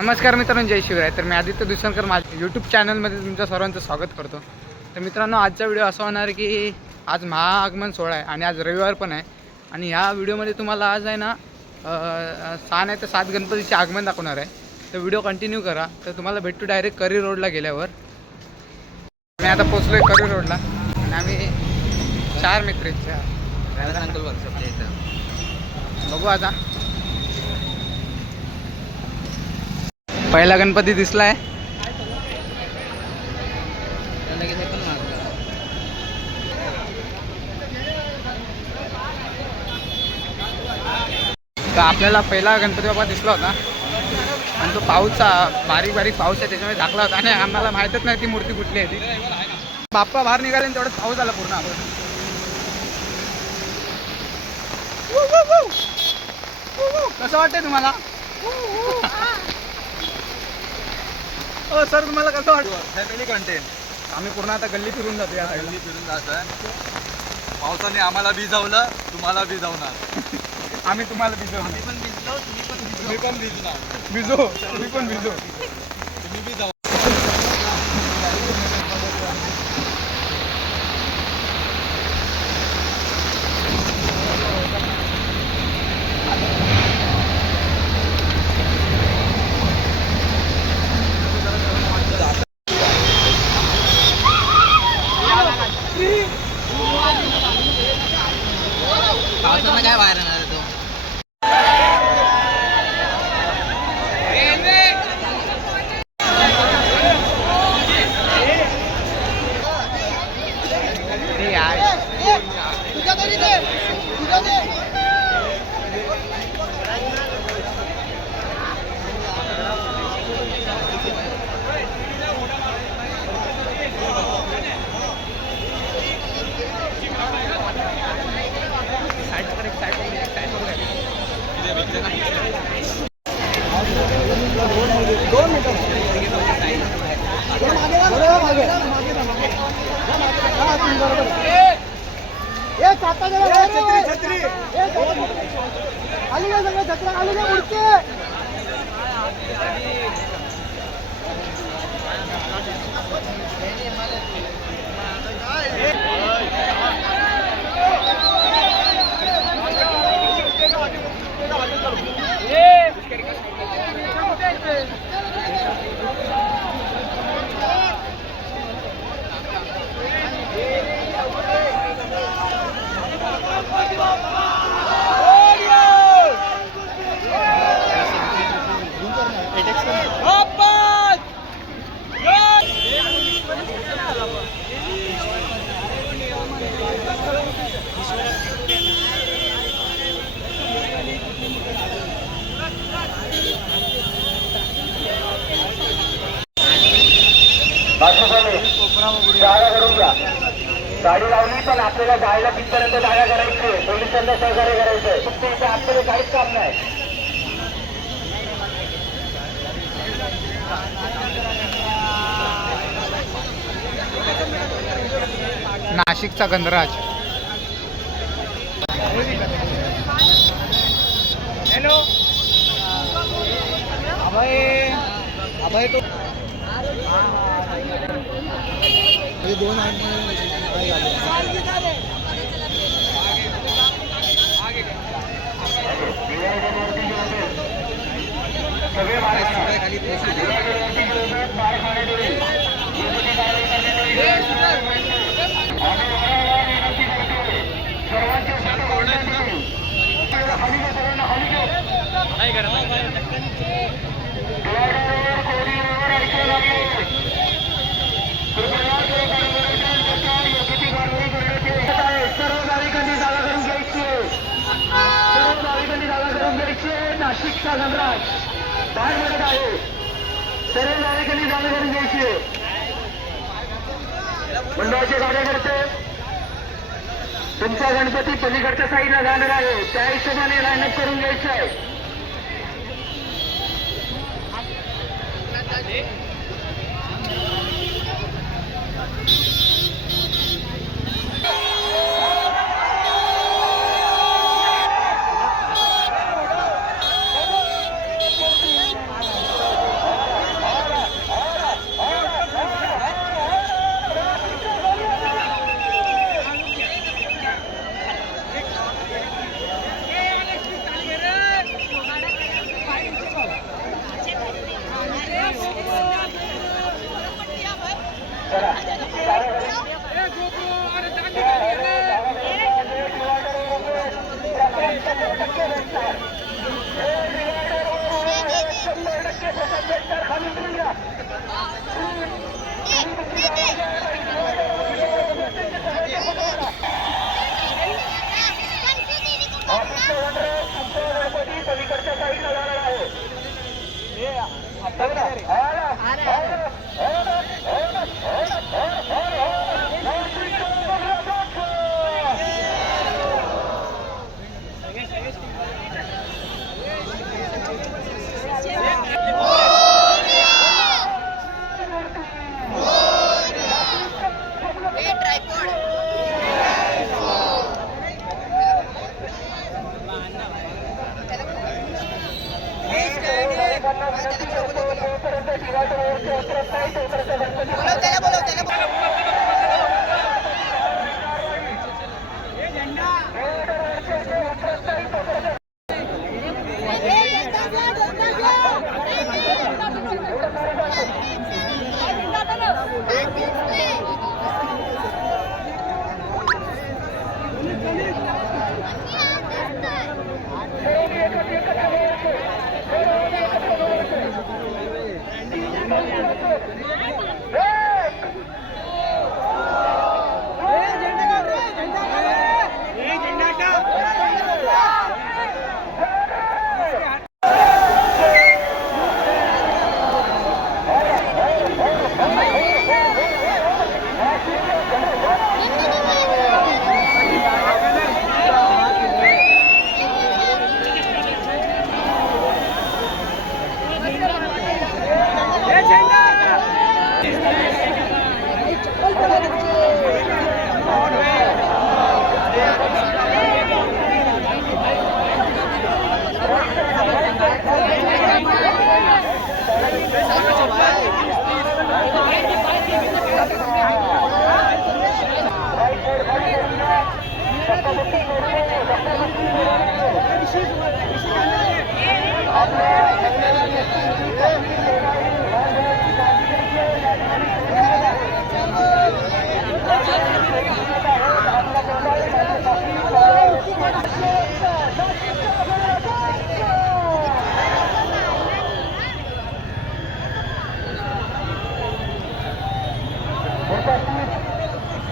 नमस्कार मित्रांनो, जय शिवराय. तर मी आदित्य दुसरकर माझ्या यूट्यूब चॅनलमध्ये तुमच्या सर्वांचं स्वागत करतो. तर मित्रांनो, आजचा व्हिडिओ असा होणार की आज महाआगमन सोहळा आहे आणि आज रविवार पण आहे. आणि ह्या व्हिडिओमध्ये तुम्हाला आज आहे ना 6 नाही तर 7 गणपतीचे आगमन दाखवणार आहे. तर व्हिडिओ कंटिन्यू करा. तर तुम्हाला भेटू डायरेक्ट करी रोडला गेल्यावर. मी आता पोचलो आहे करी रोडला आणि आम्ही 4 मित्र बघू आता. पहिला गणपती दिसलाय. तर आपल्याला पहिला गणपती बाबा दिसला होता आणि तो पाऊसचा बारीक बारीक पाऊस आहे त्याच्यामुळे झाकला होता आणि आम्हाला माहीतच नाही ती मूर्ती कुठली आहे ती. बाप्पा बाहेर निघाले आणि तेवढं पाऊस आला पूर्ण. आपण कसं वाटतंय तुम्हाला? हो सर, तुम्हाला कसं वाटतं? Family content. आम्ही पूर्ण आता गल्ली फिरून जातो. या गल्ली फिरून जातं. पावसाने आम्हाला भिजवलं, तुम्हाला भिजवणार. आम्ही तुम्हाला भिजवणार. मी पण भिजलो, तुम्ही पण भिजणार. भिजो, तुम्ही पण भिजो. तुम्ही भिजव. पावसानं काय बाहेर येणार तो? जागा करून घ्या. गाडी लावली पण आपल्याला जायला तिथपर्यंत जागा करायची. पोलिसांना सहकार्य करायचंय. फक्त इथे आपल्याला काहीच काम नाही. नाशिकचा गणराज. हॅलो अभय. अभय तो 2 नाशिकचा गणराज बाहेर पडत आहे. सर्व नागरिकांनी जागा करून घ्यायची. मंडळाचे कार्यकर्ते, तुमचा गणपती पलीकडच्या साईडला जाणार आहे, त्या हिशोबाने लाईनअप करून घ्यायचं आहे.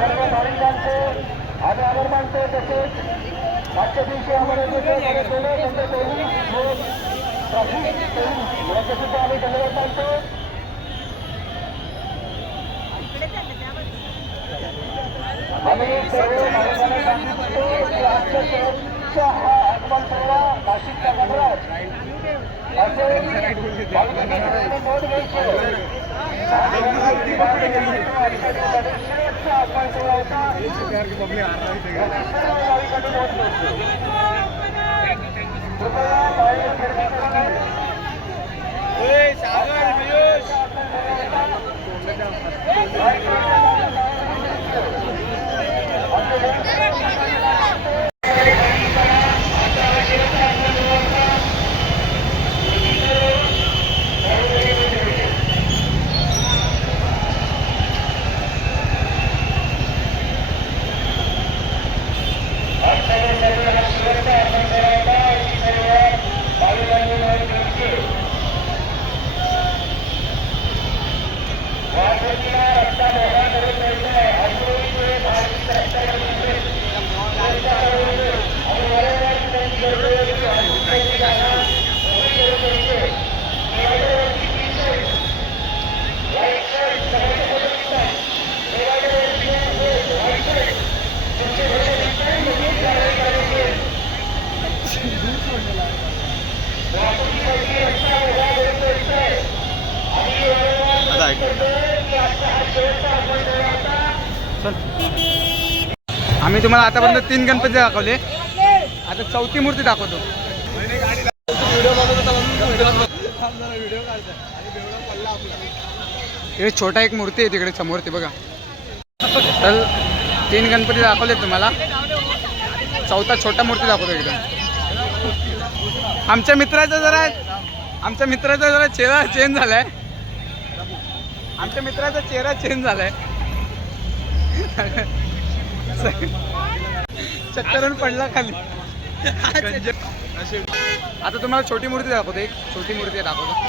सर्व नागरिकांचे आणि आगरमानचे तसेच मागच्या दिवशी आम्हाला याचे सुद्धा आम्ही धन्यवाद मानतो. आम्ही सर्व नागरिकांना सांगितलं की आजच्या शेवटचा हा आगमन सोहळा नाशिकचा गणराज असे नोंद घ्यायचे. आम्ही तुम्हाला आतापर्यंत 3 गणपती दाखवले, आता 4थी मूर्ती दाखवतो. हे छोटा एक मूर्ती आहे तिकडे समोर, ते बघा. तर 3 गणपती दाखवले तुम्हाला, 4था छोटा मूर्ती दाखवतो एकदम. आमच्या मित्राचा जरा चेहरा चेंज झालाय. आमच्या मित्राचा चेहरा चेंज झालाय. चक्करून पडला खाली. आता तुम्हाला छोटी मूर्ती दाखवतो, एक छोटी मूर्ती दाखवतो.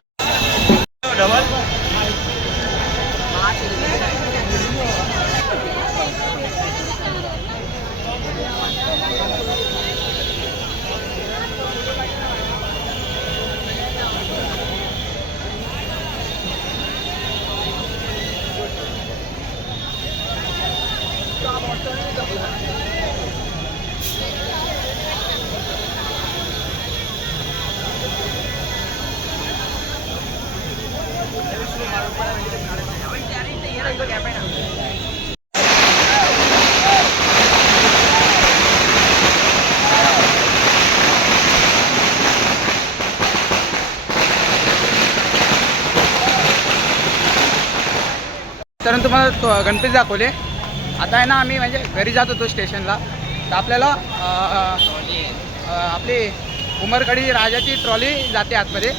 तर तुम्हाला गणपती दाखवले. आता आहे ना आम्ही म्हणजे घरी जात होतो स्टेशनला, तर आपल्याला आपली उमरकडी राजाची ट्रॉली जाते आतमध्ये,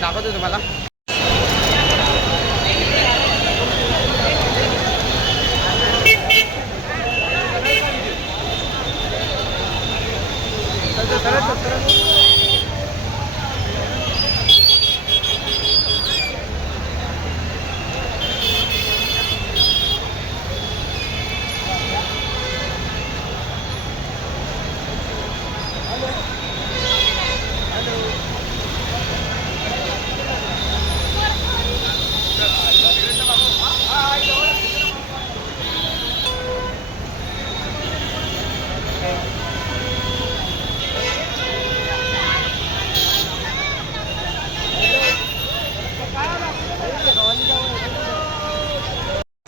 दाखवतो तुम्हाला.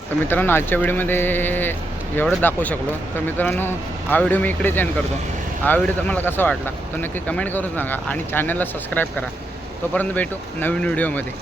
तर मित्रांनो, आजच्या व्हिडिओमध्ये एवढंच दाखवू शकलो. तर मित्रांनो, हा व्हिडिओ मी इकडेच एंड करतो. हा व्हिडिओ तुम्हाला कसा वाटला तो नक्की कमेंट करून सांगा आणि चॅनलला सबस्क्राईब करा. तोपर्यंत भेटू नवीन व्हिडिओमध्ये.